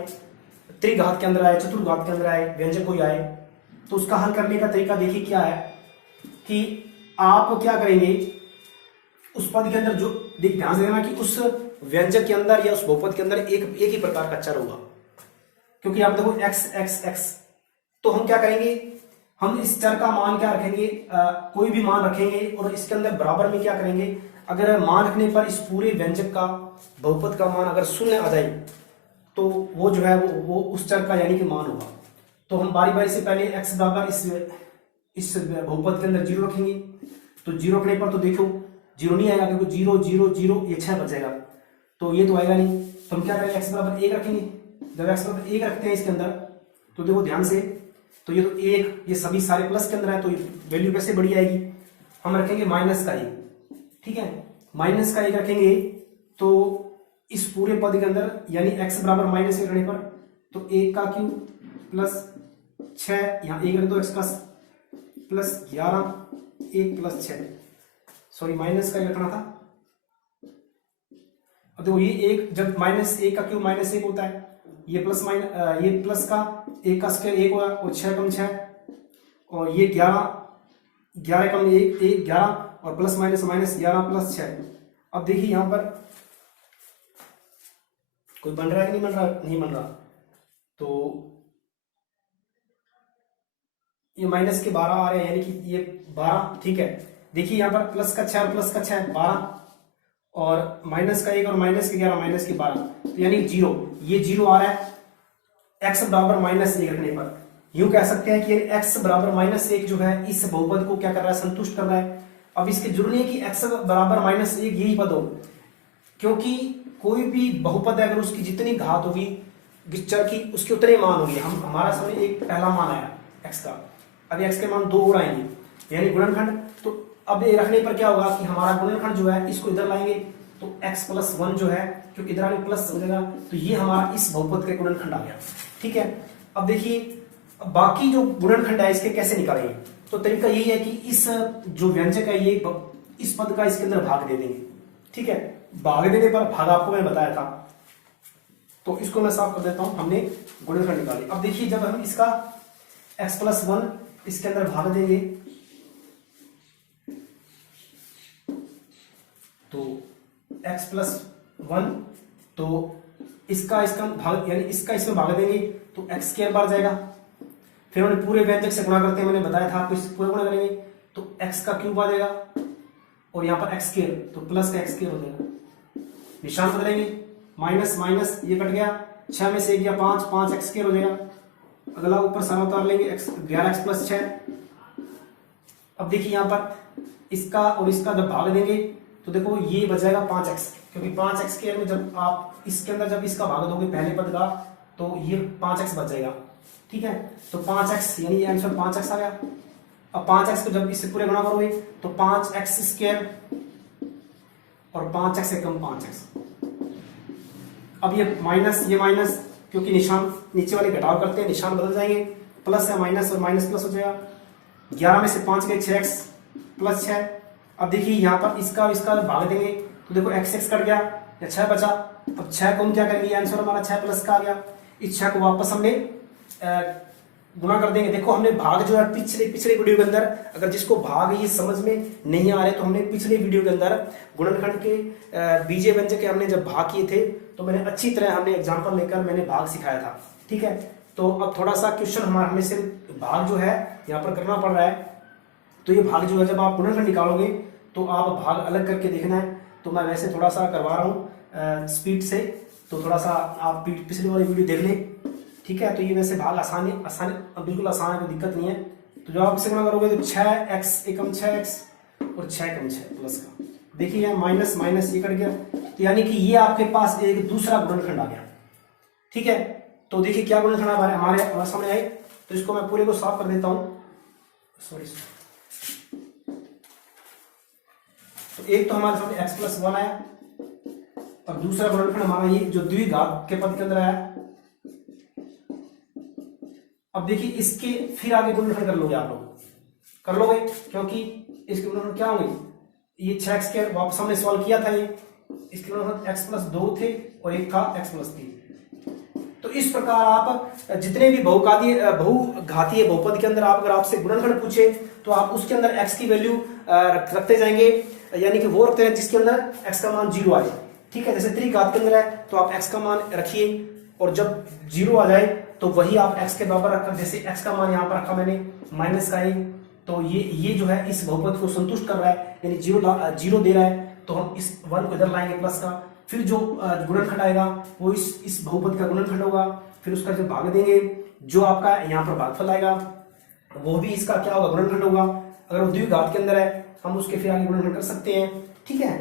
त्रिघात के अंदर आए, चतुर्घात के अंदर आए, व्यंजक कोई आए, तो उसका हल करने का तरीका देखिए क्या है कि आप क्या करेंगे, उस पद के अंदर जो ध्यान से देना कि उस व्यंजक के अंदर या उस बहुपद के अंदर एक ही प्रकार का चर होगा, क्योंकि आप देखो x x x, तो हम क्या करेंगे, हम इस चर का मान क्या रखेंगे, कोई भी मान रखेंगे और इसके अंदर बराबर में क्या करेंगे, अगर मान रखने पर इस पूरे व्यंजक का बहुपद का मान अगर शून्य आ जाए तो वो जो है वो उस चर का यानी कि मान होगा। तो हम बारी बारी से पहले x बराबर इस बहुपद के अंदर 0 रखेंगे, तो 0 रखने पर तो देखो 0 नहीं आएगा, क्योंकि 0 0 0 ये 6 बचेगा, तो ये तो आएगा नहीं। तो हम क्या करेंगे, x बराबर 1 रखेंगे। जब x बराबर 1 रखते हैं इसके अंदर तो देखो ध्यान से, तो ये तो 1, ये सभी सारे प्लस के अंदर है, तो वैल्यू कैसे बढ़ी आएगी, हम रखेंगे माइनस का 1, ठीक है, माइनस का 1 रखेंगे तो इस पूरे पद के अंदर यानी x बराबर माइनस 1 रखने पर तो 1 का क्यूब प्लस 6, यहाँ 1 रख दो, x का प्लस 11, 1 प्लस 6, सॉरी माइनस का 1 रखना था। अब देखो ये 1, जब माइनस 1 का क्यूब माइनस 1 होता है, ये प्लस ये प्लस का 1 का स्क्वायर 1 होगा और 6 कम 6, और ये 11 कम 1 11 और प्लस माइनस माइनस 11 प्लस 6। अब देखिए यहां पर कोई बन रहा है कि नहीं बन रहा, नहीं बन रहा, तो ये माइनस के 12 आ रहे हैं, यानी कि ये 12, ठीक है। देखिए यहाँ पर प्लस का 6 और प्लस का 6 12 और माइनस का 1 और माइनस के 11 माइनस के 12, तो यानी 0, ये 0 आ रहा है x बराबर माइनस 1 रखने पर। यूं कह सकते हैं कि x बराबर माइनस 1 जो है इस बहुपद को क्या कर रहा है, संतुष्ट कर रहा है। अब इसके जरूरी है कि x बराबर माइनस 1 यही पद हो, क्योंकि कोई भी बहुपद है अगर उसकी जितनी घात होगी चर की उसके उतने मान होंगे। हमारा समय एक पहला मान आया x का, अभी x के मान 2 और आएंगे यानी गुणनखंड। तो अब ये रखने पर क्या होगा कि हमारा गुणनखंड जो है इसको इधर लाएंगे तो x प्लस 1 जो है, क्योंकि इधर आगे प्लस हो जाएगा, तो ये हमारा इस बहुपद का गुणनखंड आ गया, ठीक है। अब देखिए बाकी जो गुणनखंड है इसके कैसे निकालेंगे, तो तरीका यही है कि इस जो व्यंजक है ये इस पद का इसके अंदर भाग दे देंगे, ठीक है। भाग देने पर भाग आपको मैं बताया था, तो इसको मैं साफ कर देता हूं, हमने गुणनखंड निकाले। अब देखिए जब हम इसका x प्लस 1 इसके अंदर भाग देंगे तो x प्लस 1, तो इसका भाग यानी इसका इसमें भाग देंगे तो x स्क्वायर बार जाएगा। फिर हमने पूरे व्यंजक से गुणा करते हैं, मैंने बताया था आपको, इस पूरे गुणा करेंगे तो x का क्यूब आ जाएगा और यहाँ पर x स्क्वायर, तो प्लस का x स्क्वायर हो जाएगा। निशान बदलेंगे, माइनस माइनस ये कट गया, 6 में से 1 गया 5, 5x स्क्वायर हो जाएगा। अगला ऊपर सारा उतार लेंगे, 11x प्लस 6। अब देखिए यहाँ पर इसका और इसका जब भाग देंगे तो देखो ये बच जाएगा 5x, क्योंकि 5x स्क्वायर में जब आप इसके अंदर जब इसका भाग दोगे पहले पद का तो ये 5x बच जाएगा, ठीक है। तो 5x यानी ये आंसर 5x आ गया। अब 5x को जब इससे पूरे गुणा करोगे तो 5x स्क्वायर और 5x से कम 5x। अब ये माइनस क्योंकि निशान नीचे वाले घटाव करते हैं, निशान बदल जाएंगे, प्लस है माइनस और माइनस प्लस हो जाएगा। 11 में से 5 गए 6x प्लस 6। अब देखिए यहाँ पर इसका भाग देंगे तो देखो x कट गया या 6 बचा। अब 6 को हम क्या करेंगे, आंसर हमारा 6 प्लस का आ गया। इस 6 को वापस हमने गुणा कर देंगे। देखो हमने भाग जो है पिछले वीडियो के अंदर, अगर जिसको भाग ये समझ में नहीं आ रहे तो हमने पिछले वीडियो के अंदर गुणनखंड के बीजीय व्यंजक के हमने जब भाग किए थे तो मैंने अच्छी तरह हमने एग्जांपल लेकर मैंने भाग सिखाया था, ठीक है। तो अब थोड़ा सा क्वेश्चन हमें सिर्फ भाग जो है यहाँ पर करना पड़ रहा है। तो ये भाग जो है जब आप गुणनखंड निकालोगे तो आप भाग अलग करके देखना है। तो मैं वैसे थोड़ा सा करवा रहा हूँ स्पीड से, तो थोड़ा सा आप पिछले वाली वीडियो देख लें, ठीक है। तो ये वैसे भाग आसान बिल्कुल आसान है, कोई दिक्कत नहीं है। तो जब आप इसे गुणा करोगे तो 6x एकम 6x और 6 कम 6 प्लस का, देखिए यहाँ माइनस माइनस ये कट गया, तो यानी कि ये आपके पास एक दूसरा गुणनखंड आ गया, ठीक है, तो देखिए क्या गुणनखंड हमारे सामने आए। तो इसको मैं पूरे को साफ कर देता हूं, सॉरी। तो एक तो हमारे सामने x प्लस 1 आया, और दूसरा गुणनखंड हमारा ये जो द्विघात के पद के अंदर आया। अब देखिए इसके फिर आगे गुणनखंड कर लोगे, आप लोग कर लोगे, क्योंकि इसके गुणनखंड क्या होंगे, ये 6x² वापस हमने सॉल्व किया था, ये इसके गुणनखंड x प्लस 2 थे और एक था x प्लस 3। तो इस प्रकार आप जितने भी बहुघातीय बहुपद के अंदर आप अगर आपसे गुणनखंड पूछे तो आप उसके अंदर x की वैल्यू रखते जाएंगे, यानी कि वो रखते हैं जिसके अंदर x का मान 0 आए। ठीक है, जैसे त्रिघात के अंदर है तो आप x का मान रखिए, और जब 0 आ जाए तो वही आप x के बराबर रखकर, जैसे x का मान यहाँ पर रखा मैंने -1, तो ये जो है इस बहुपद को संतुष्ट कर रहा है, यानी 0 दे रहा है, तो हम इस 1 को इधर लाएंगे प्लस का, फिर जो गुणनखंड आएगा वो इस बहुपद का गुणनखंड होगा, फिर उसका जब भाग देंगे, जो आपका यहाँ पर भागफल आएगा वो भी इसका क्या होगा, गुणनखंड होगा। अगर वो द्विघात के अंदर है हम उसके फिर आगे गुणनखंड कर सकते हैं। ठीक है,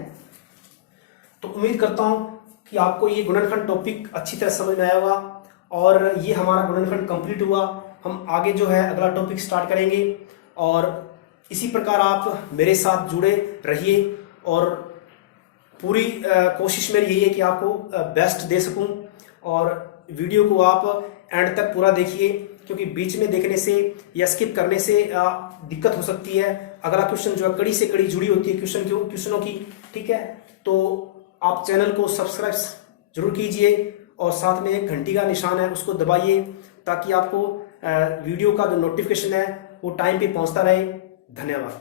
तो उम्मीद करता हूं कि आपको ये गुणनखंड टॉपिक अच्छी तरह समझ में आया होगा, और ये हमारा गुणनखंड कंप्लीट हुआ। हम आगे जो है अगला टॉपिक स्टार्ट करेंगे, और इसी प्रकार आप मेरे साथ जुड़े रहिए, और पूरी कोशिश मेरी यही है कि आपको बेस्ट दे सकूं, और वीडियो को आप एंड तक पूरा देखिए, क्योंकि बीच में देखने से या स्किप करने से दिक्कत हो सकती है। अगला क्वेश्चन जो है कड़ी से कड़ी जुड़ी होती है क्वेश्चनों की। ठीक है, तो आप चैनल को सब्सक्राइब जरूर कीजिए, और साथ में एक घंटी का निशान है उसको दबाइए, ताकि आपको वीडियो का जो नोटिफिकेशन है वो टाइम पे पहुंचता रहे। धन्यवाद।